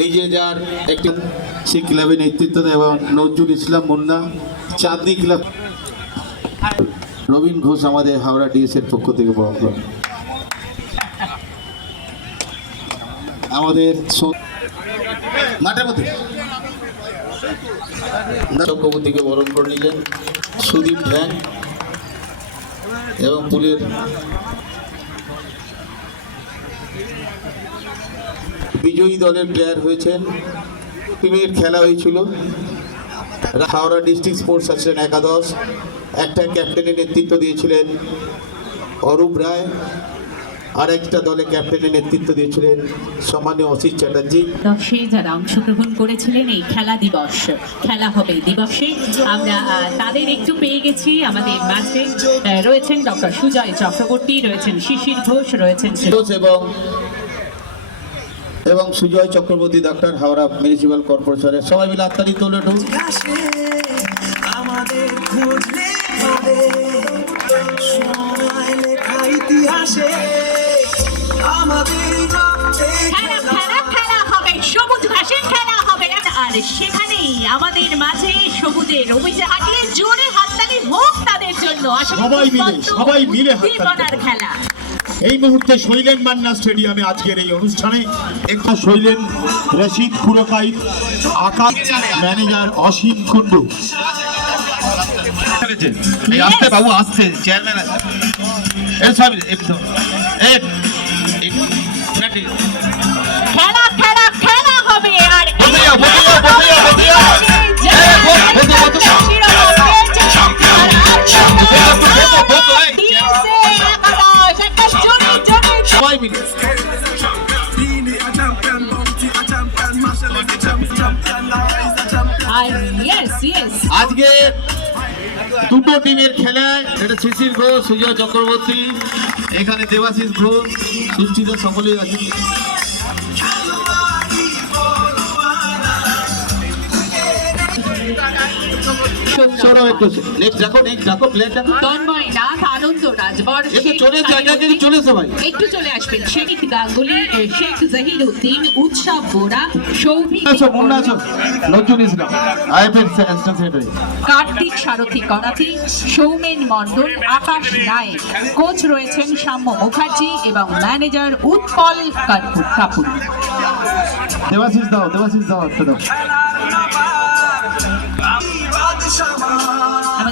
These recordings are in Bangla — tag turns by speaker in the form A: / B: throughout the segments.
A: নিজে যার একটি সেই ক্লাবে নেতৃত্ব দেয় এবং নজরুল ইসলাম মুন্না চাঁদনি ক্লাব। রবীন ঘোষ আমাদের হাওড়া ডিএস এর পক্ষ থেকে বরণ করেন। আমাদের মাঠের মধ্যে। চক্রবর্তীকে বরণ করে নিলেন সুদীপ ঢ্যাং এবং পুলের বিজয়ী দলের প্লেয়ার হয়েছেন। টিমের খেলা হয়েছিল। হাওড়া ডিস্ট্রিক্ট স্পোর্টস আসছেন একাদশ। একটা ক্যাপ্টেনের নেতৃত্ব দিয়েছিলেন অরূপ রায়। আর একটা দলে ক্যাপ্টেনের নেতৃত্ব দিয়েছিলেন সম্মানীয় অসিত চ্যাটার্জি।
B: দশে যারা অংশগ্রহণ করেছিলেন এই খেলা দিবস খেলা হবে দিবসে। আমরা তাদের একটু পেয়ে গেছি। আমাদের মাঝে রয়েছেন ডক্টর সুজয় চক্রবর্তী রয়েছেন শিশির ঘোষ রয়েছেন
A: এবং এবং সুজয় চক্রবর্তী ডাক্তার হাওড়া মিউনিসিপ্যাল কর্পোরেশনের। সবাই মিলে আত্মারি তোলে
C: আমাদের খুঁজলে ইতিহাসে।
B: খেলা খেলা। খেলা হবে সবুজ ঘাসের খেলা হবে। আর সেখানেই আমাদের মাঝে সবুজের অভিযান জোরে হাততালি হোক তাদের জন্য।
D: সবাই মিলে, সবাই মিলে হাততালি
B: খেলা।
D: এই মুহূর্তে শৈলেন মান্না স্টেডিয়ামে আজকের এই অনুষ্ঠানে একটা শৈলেন রশিদ পুরকাই আকাশ ম্যানেজার অসীম কুন্ডু
A: এই আসতে বাবু আসতে চেয়ারম্যান
B: খেলা খেলা খেলা হবে আর।
A: সবাই মিলে. আজকে দুটো টিমের খেলায় এটা শিশির ঘোষ সুজয় চক্রবর্তী এখানে দেবাশিস ঘোষ সুচিত সকলেই আছে সরো একটু নেক্সট দেখো নেক্সট দেখো প্লেয়ার দেখো।
B: তন্ময় নাথ আনন্দ রাজবর
A: একটু চলে জায়গা থেকে চলে এসো
B: একটু চলে আসবেন। শেখ গাঙ্গুলি শেখ জাহির উদ্দিন উৎসব বোরা সৌভিক
A: আছো মুন্না আছো নজরুল ইসলাম। আইএফএর অ্যাসিস্ট্যান্ট সেক্রেটারি
B: কার্তিক সারথী করাথি সৌমেন মণ্ডল আকাশ রায় কোচ রয়েছেন সাম্য মুখার্জি এবং ম্যানেজার উৎপল কাপুর কাপুর।
A: দেবাশিস দাও দেবাশিস দাও একটা দাও।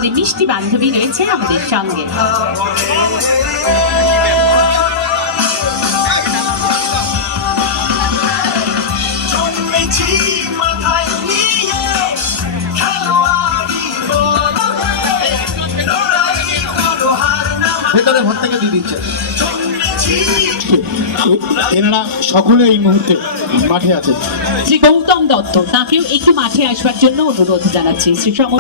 B: আমাদের মিষ্টি বান্ধবী রয়েছে আমাদের সঙ্গে।
A: ভেতরে ভর থেকে দিয়ে দিচ্ছে।
D: এনারা সকলে এই মুহূর্তে মাঠে আছেন।
B: শ্রী গৌতম দত্ত তাকেও একটু মাঠে আসবার জন্য অনুরোধ জানাচ্ছি। শ্রী সম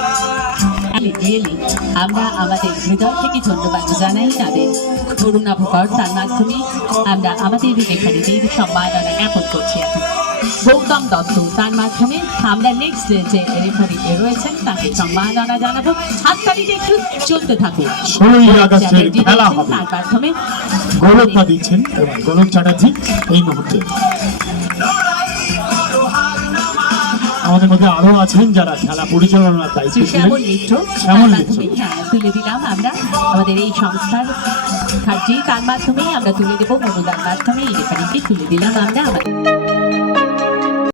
B: রিয়েলি আমরা আমাদের হৃদয় থেকে ধন্যবাদ জানাই তাদের। করুণাভকর তার মাধ্যমে আমরা আমাদের রেফারিদের সম্মাননা জ্ঞাপন করছি এখন। গৌতম দত্ত তার মাধ্যমে আমরা নেক্সট যে রেফারি রয়েছেন তাকে সম্মাননা জানাব। হাততালিতে একটু চলতে থাকুক
D: ষোলোই আগস্টের খেলা হবে।
B: তার মাধ্যমে
D: গোলকটা দিচ্ছেন গোলক চ্যাটার্জি এই মুহূর্তে। আমাদের মধ্যে আরও আছেন যারা খেলা পরিচালনার দায়িত্ব
B: শ্যামল মিত্র
D: শ্যামল মিত্র।
B: হ্যাঁ, তুলে দিলাম আমরা। আমাদের এই সংস্থার কার্যে তার মাধ্যমে আমরা তুলে দেবো অনুদান মাধ্যমে এই রেফারিকে তুলে দিলাম আমরা। আমাদের